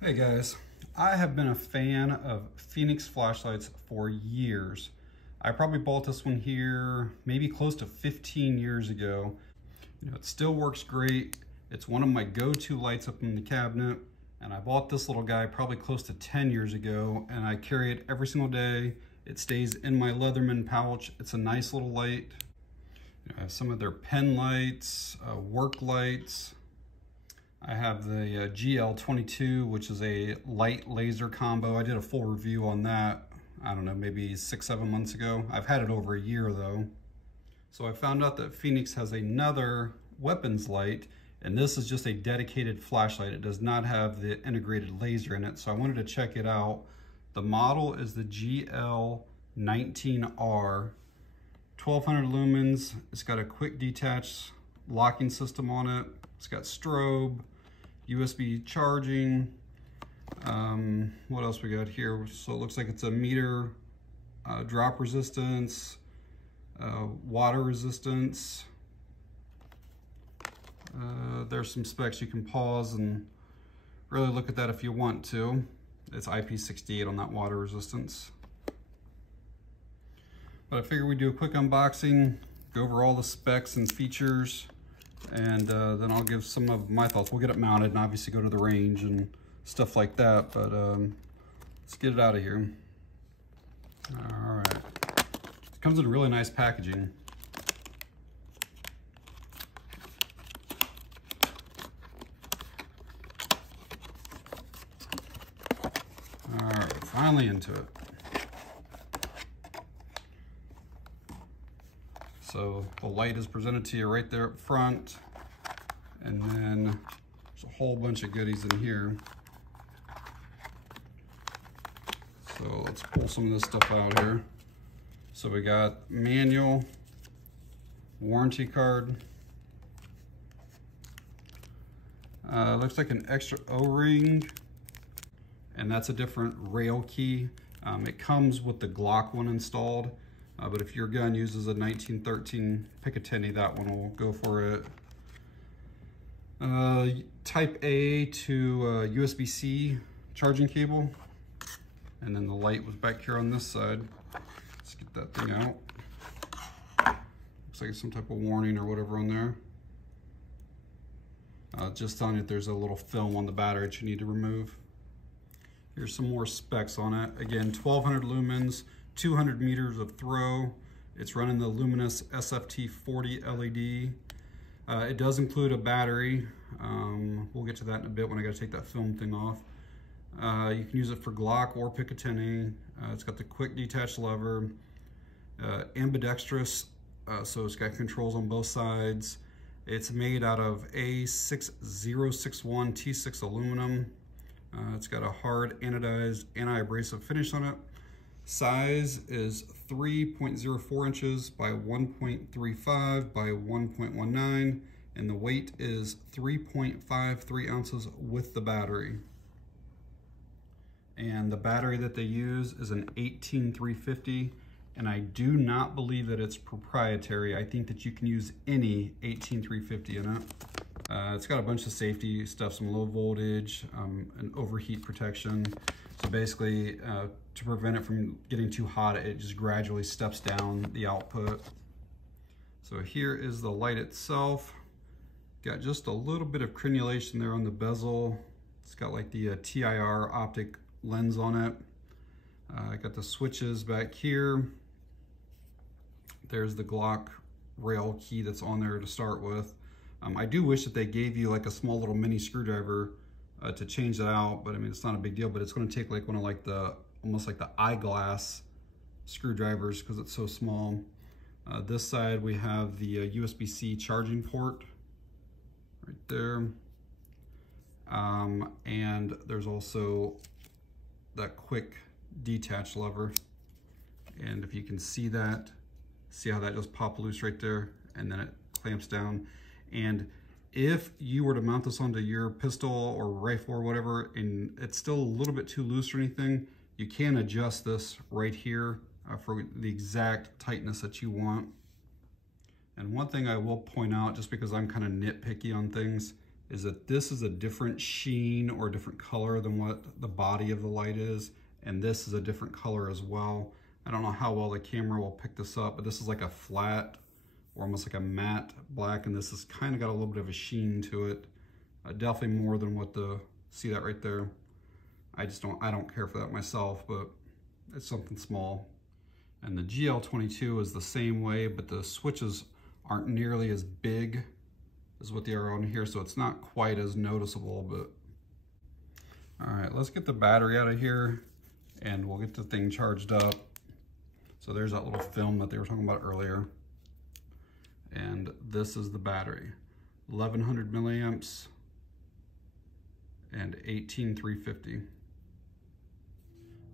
Hey guys, I have been a fan of Fenix flashlights for years. I probably bought this one here maybe close to 15 years ago. You know, it still works great. It's one of my go-to lights up in the cabinet, and I bought this little guy probably close to 10 years ago, and I carry it every single day. It stays in my Leatherman pouch. It's a nice little light. I have some of their pen lights, work lights. I have the GL22, which is a light laser combo. I did a full review on that, I don't know, maybe 6-7 months ago. I've had it over a year though. So I found out that Fenix has another weapons light, and this is just a dedicated flashlight. It does not have the integrated laser in it, so I wanted to check it out. The model is the GL19R, 1200 lumens. It's got a quick detach locking system on it. It's got strobe, USB charging. What else we got here? So it looks like it's a meter drop resistance, water resistance. There's some specs. You can pause and really look at that if you want to. It's IP68 on that water resistance. But I figured we'd do a quick unboxing, go over all the specs and features, and then I'll give some of my thoughts. We'll get it mounted and obviously go to the range and stuff like that, but let's get it out of here. All right. It comes in really nice packaging. All right, finally into it. So the light is presented to you right there up front, and then there's a whole bunch of goodies in here. So let's pull some of this stuff out here. So we got manual, warranty card. Looks like an extra O-ring, and that's a different rail key. It comes with the Glock one installed. But if your gun uses a 1913 Picatinny, that one will go for it. Type A to USB-C charging cable. And then the light was back here on this side. Let's get that thing out. Looks like some type of warning or whatever on there. Just telling you there's a little film on the battery that you need to remove. Here's some more specs on it. Again, 1200 lumens. 200 meters of throw. It's running the Luminus SFT40 LED. It does include a battery. We'll get to that in a bit when I gotta take that film thing off. You can use it for Glock or Picatinny. It's got the quick detach lever, ambidextrous, so it's got controls on both sides. It's made out of A6061 T6 aluminum. It's got a hard anodized anti-abrasive finish on it. Size is 3.04 inches by 1.35 by 1.19, and the weight is 3.53 ounces with the battery. And the battery that they use is an 18350, and I do not believe that it's proprietary. I think that you can use any 18350 in it. It's got a bunch of safety stuff, some low voltage, and overheat protection. So basically, to prevent it from getting too hot, it just gradually steps down the output. So here is the light itself. Got just a little bit of crenulation there on the bezel. It's got like the TIR optic lens on it. I got the switches back here. There's the Glock rail key that's on there to start with. I do wish that they gave you like a small little mini screwdriver to change that out, but I mean, it's not a big deal, but it's going to take like one of like the, almost like the eyeglass screwdrivers because it's so small. This side we have the USB-C charging port right there. And there's also that quick detach lever. And if you can see that, see how that just popped loose right there, and then it clamps down. And if you were to mount this onto your pistol or rifle or whatever, and it's still a little bit too loose or anything, you can adjust this right here for the exact tightness that you want. And one thing I will point out, just because I'm kind of nitpicky on things, is that this is a different sheen or a different color than what the body of the light is, and this is a different color as well. I don't know how well the camera will pick this up, but this is like a flat or almost like a matte black, and this has kind of got a little bit of a sheen to it. Definitely more than what see that right there. I don't care for that myself, but it's something small. And the GL22 is the same way, but the switches aren't nearly as big as what they are on here, so it's not quite as noticeable. But all right, let's get the battery out of here and we'll get the thing charged up. So there's that little film that they were talking about earlier. And this is the battery, 1100 milliamps and 18350.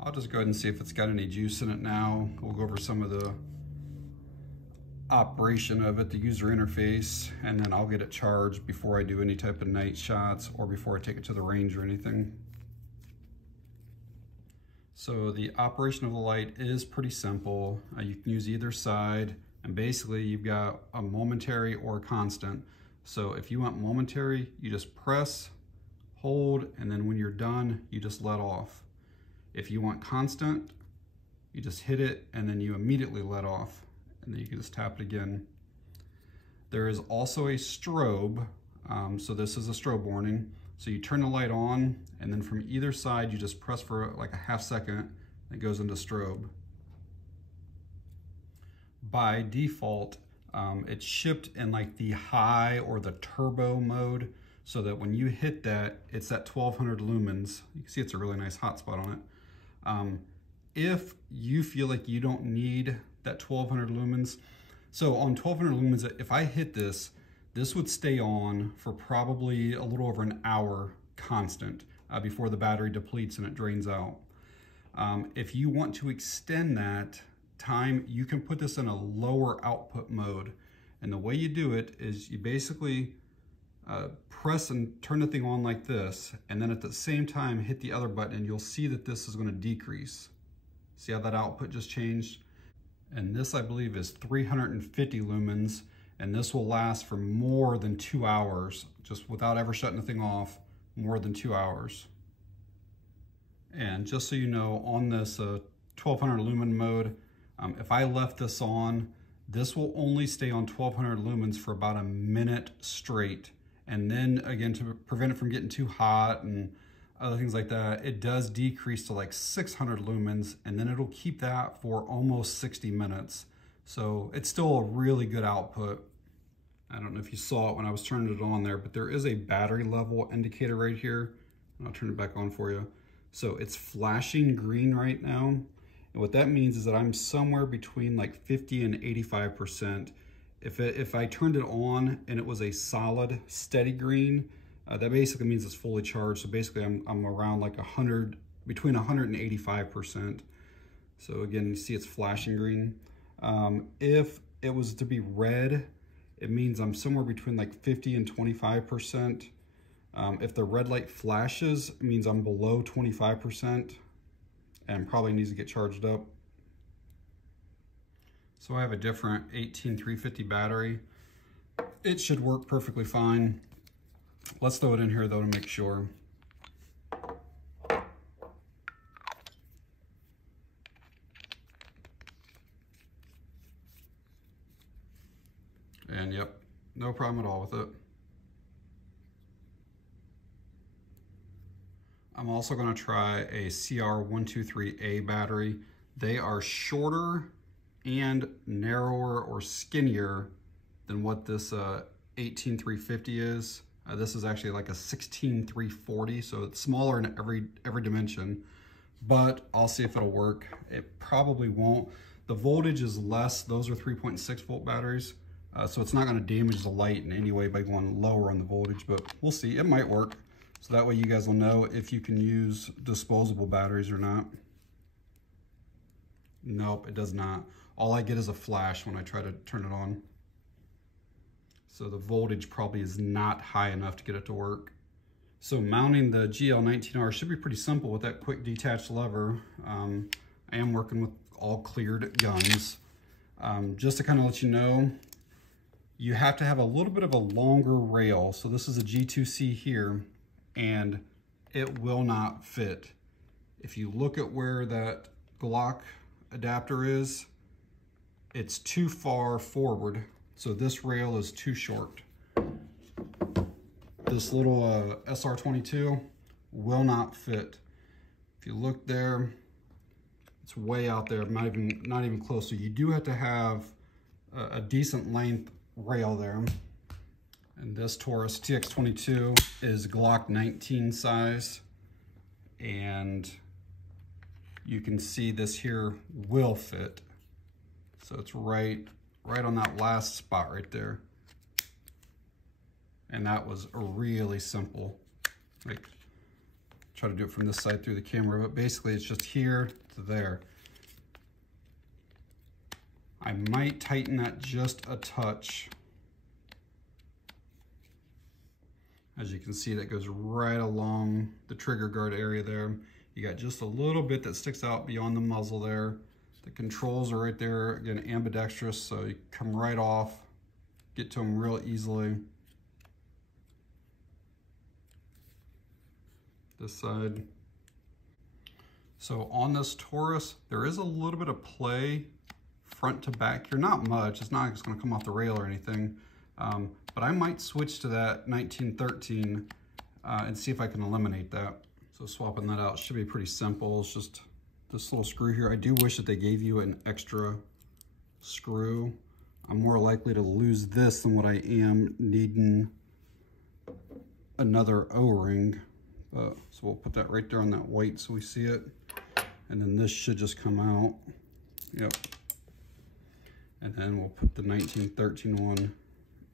I'll just go ahead and see if it's got any juice in it now. We'll go over some of the operation of it, the user interface, and then I'll get it charged before I do any type of night shots or before I take it to the range or anything. So the operation of the light is pretty simple. You can use either side, and basically you've got a momentary or constant. So if you want momentary, you just press, hold, and then when you're done, you just let off. If you want constant, you just hit it and then you immediately let off, and then you can just tap it again. There is also a strobe, so this is a strobe warning. So you turn the light on, and then from either side you just press for like a half second, and it goes into strobe. By default, it's shipped in like the high or the turbo mode, so that when you hit that, it's at 1200 lumens. You can see it's a really nice hotspot on it. If you feel like you don't need that 1200 lumens, so on 1200 lumens, if I hit this, this would stay on for probably a little over an hour constant before the battery depletes and it drains out. If you want to extend that time, you can put this in a lower output mode. And the way you do it is you basically press and turn the thing on like this, and then at the same time hit the other button, and you'll see that this is going to decrease. See how that output just changed? And this, I believe, is 350 lumens, and this will last for more than 2 hours, just without ever shutting the thing off, more than 2 hours. And just so you know, on this 1200 lumen mode, if I left this on, this will only stay on 1200 lumens for about a minute straight. And then again, to prevent it from getting too hot and other things like that, it does decrease to like 600 lumens, and then it'll keep that for almost 60 minutes. So it's still a really good output. I don't know if you saw it when I was turning it on there, but there is a battery level indicator right here. I'll turn it back on for you. So it's flashing green right now. And what that means is that I'm somewhere between like 50 and 85%. If I turned it on and it was a solid, steady green, that basically means it's fully charged. So basically I'm around like between 100 and 85%. So again, you see it's flashing green. If it was to be red, it means I'm somewhere between like 50 and 25%. If the red light flashes, it means I'm below 25% and probably needs to get charged up. So I have a different 18350 battery. It should work perfectly fine. Let's throw it in here though to make sure. And yep, no problem at all with it. I'm also going to try a CR123A battery. They are shorter and narrower or skinnier than what this 18350 is. This is actually like a 16340, so it's smaller in every dimension, but I'll see if it'll work. It probably won't. The voltage is less. Those are 3.6 volt batteries, so it's not going to damage the light in any way by going lower on the voltage, but we'll see. It might work, so that way you guys will know if you can use disposable batteries or not. Nope, it does not. All I get is a flash when I try to turn it on. So the voltage probably is not high enough to get it to work. So mounting the GL19R should be pretty simple with that quick detached lever. I am working with all cleared guns. Just to kind of let you know, you have to have a little bit of a longer rail. So this is a G2C here, and it will not fit. If you look at where that Glock adapter is, it's too far forward. So this rail is too short. This little SR22 will not fit. If you look there, it's way out there, not even close. So you do have to have a decent length rail there. And this Taurus TX22 is Glock 19 size. And you can see this here will fit. So it's right on that last spot right there. And that was a really simple, like, try to do it from this side through the camera, but basically it's just here to there. I might tighten that just a touch. As you can see, that goes right along the trigger guard area there. You got just a little bit that sticks out beyond the muzzle there. The controls are right there, again, ambidextrous, so you come right off, get to them real easily. This side. So on this Taurus, there is a little bit of play front to back here, not much. It's not just gonna come off the rail or anything, but I might switch to that 1913 and see if I can eliminate that. So swapping that out should be pretty simple. It's just this little screw here. I do wish that they gave you an extra screw. I'm more likely to lose this than what I am needing another O-ring. So we'll put that right there on that white so we see it. And then this should just come out. Yep. And then we'll put the 1913 one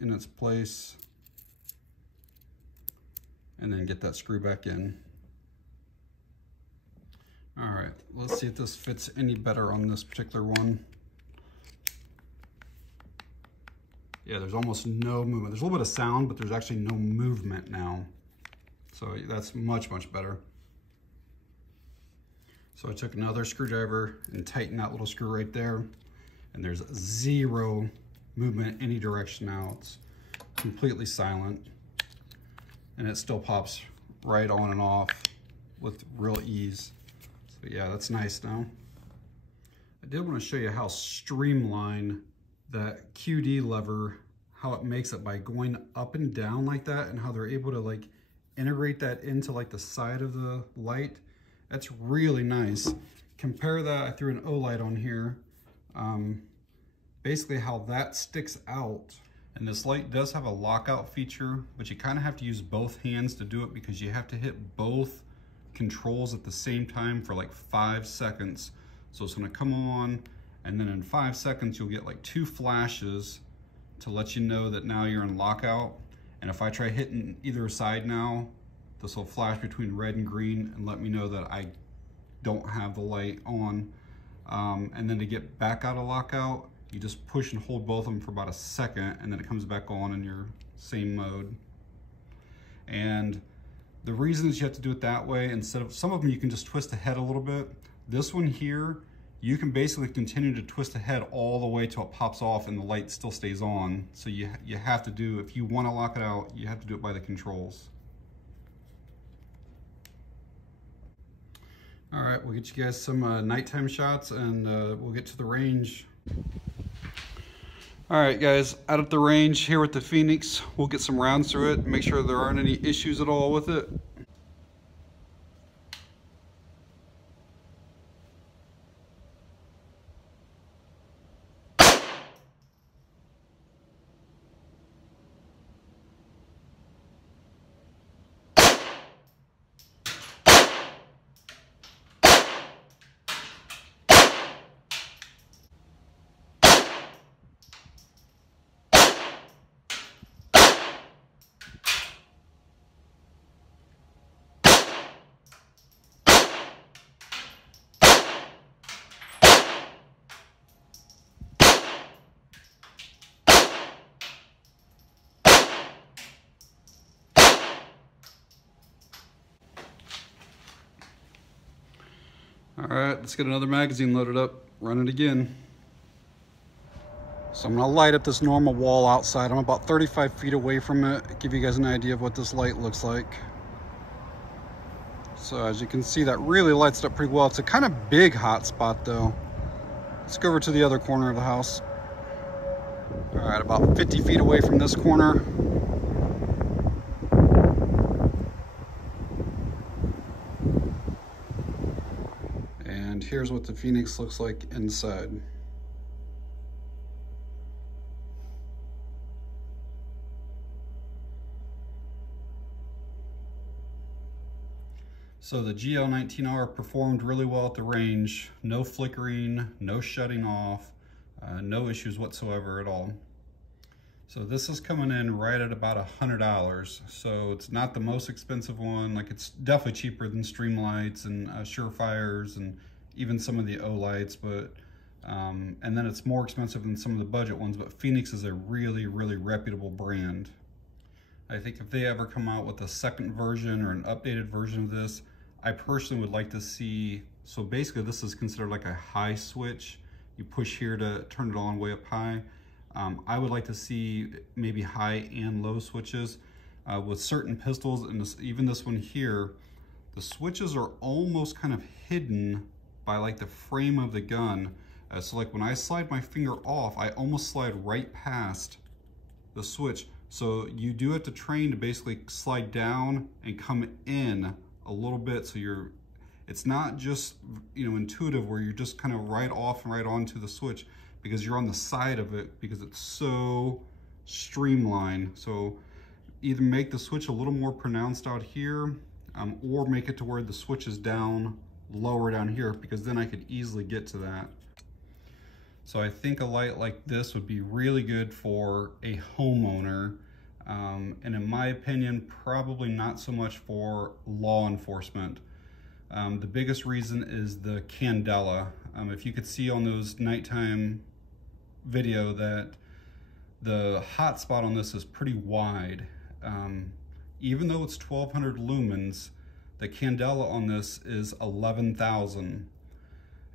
in its place. And then get that screw back in. All right, let's see if this fits any better on this particular one. Yeah, there's almost no movement. There's a little bit of sound, but there's actually no movement now. So that's much, much better. So I took another screwdriver and tightened that little screw right there. And there's zero movement any direction now. It's completely silent. And it still pops right on and off with real ease. So yeah, that's nice now. I did want to show you how streamlined that QD lever, how it makes it by going up and down like that, and how they're able to like integrate that into like the side of the light. That's really nice. Compare that, I threw an O light on here. Basically how that sticks out. And this light does have a lockout feature, but you kind of have to use both hands to do it because you have to hit both controls at the same time for like 5 seconds. So it's gonna come on, and then in 5 seconds you'll get like 2 flashes to let you know that now you're in lockout. And if I try hitting either side now, this will flash between red and green and let me know that I don't have the light on. And then to get back out of lockout, you just push and hold both of them for about a second, and then it comes back on in your same mode. And the reason is you have to do it that way, instead of, some of them you can just twist the head a little bit. This one here, you can basically continue to twist the head all the way till it pops off and the light still stays on. So you have to do, if you want to lock it out, you have to do it by the controls. All right, we'll get you guys some nighttime shots, and we'll get to the range. All right, guys, out at the range here with the Fenix. We'll get some rounds through it, make sure there aren't any issues at all with it. All right, let's get another magazine loaded up, run it again. So I'm gonna light up this normal wall outside. I'm about 35 feet away from it, give you guys an idea of what this light looks like. So as you can see, that really lights it up pretty well. It's a kind of big hot spot though. Let's go over to the other corner of the house. All right, about 50 feet away from this corner. And here's what the Fenix looks like inside. So the GL19R performed really well at the range. No flickering, no shutting off, no issues whatsoever at all. So this is coming in right at about $100. So it's not the most expensive one. Like, it's definitely cheaper than Streamlights and Surefires and even some of the O-Lights, but and then it's more expensive than some of the budget ones, but Fenix is a really, really reputable brand. I think if they ever come out with a second version or an updated version of this, I personally would like to see, so basically this is considered like a high switch. You push here to turn it on way up high. I would like to see maybe high and low switches with certain pistols, and even this one here, the switches are almost kind of hidden by like the frame of the gun. So like when I slide my finger off, I almost slide right past the switch. So you do have to train to basically slide down and come in a little bit, so it's not just, you know, intuitive where you're just kind of right off and right onto the switch, because you're on the side of it because it's so streamlined. So either make the switch a little more pronounced out here, or make it to where the switch is down lower down here, because then I could easily get to that. So I think a light like this would be really good for a homeowner. And in my opinion, probably not so much for law enforcement. The biggest reason is the candela. If you could see on those nighttime video that the hot spot on this is pretty wide. Even though it's 1200 lumens, the candela on this is 11,000.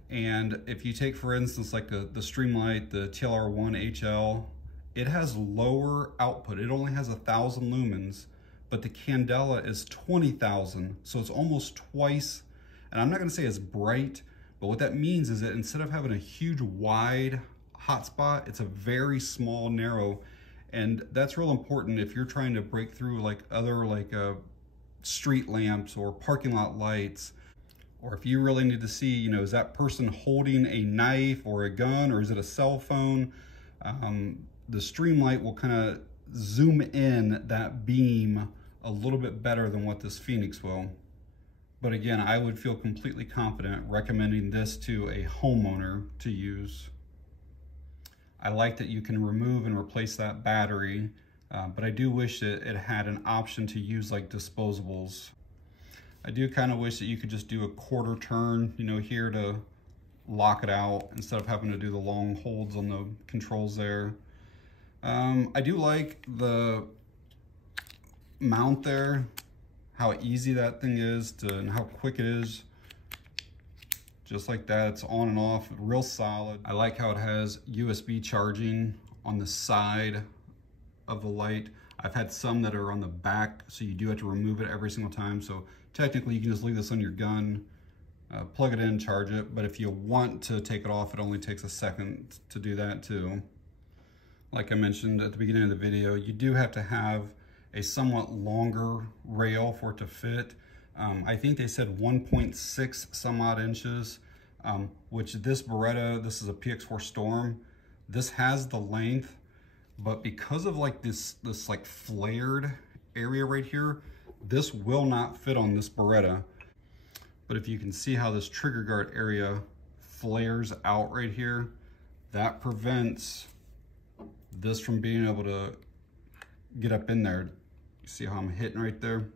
And if you take, for instance, like the Streamlight, the TLR1 HL, it has lower output. It only has 1,000 lumens, but the candela is 20,000. So it's almost twice, and I'm not gonna say it's bright, but what that means is that instead of having a huge wide hotspot, it's a very small, narrow, and that's real important if you're trying to break through like other street lamps or parking lot lights, or if you really need to see, you know, is that person holding a knife or a gun, or is it a cell phone? The Streamlight will kind of zoom in that beam a little bit better than what this Fenix will. But again, I would feel completely confident recommending this to a homeowner to use. I like that you can remove and replace that battery, but I do wish that it had an option to use like disposables. I do kind of wish that you could just do a quarter turn, you know, here to lock it out instead of having to do the long holds on the controls there. I do like the mount there, how easy that thing is and how quick it is. Just like that, it's on and off, real solid. I like how it has USB charging on the side of the light. I've had some that are on the back, so you do have to remove it every single time. So technically you can just leave this on your gun, plug it in, charge it. But if you want to take it off, it only takes a second to do that too. Like I mentioned at the beginning of the video, you do have to have a somewhat longer rail for it to fit. I think they said 1.6 some odd inches, which this Beretta, this is a PX4 Storm, this has the length, but because of like this like flared area right here, this will not fit on this Beretta. But if you can see how this trigger guard area flares out right here, that prevents this from being able to get up in there. You see how I'm hitting right there?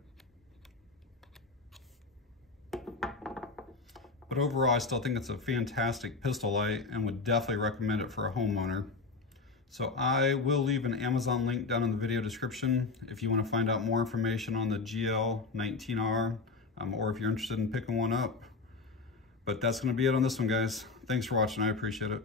But overall, I still think it's a fantastic pistol light and would definitely recommend it for a homeowner. So I will leave an Amazon link down in the video description if you want to find out more information on the GL19R, or if you're interested in picking one up. But that's going to be it on this one, guys. Thanks for watching. I appreciate it.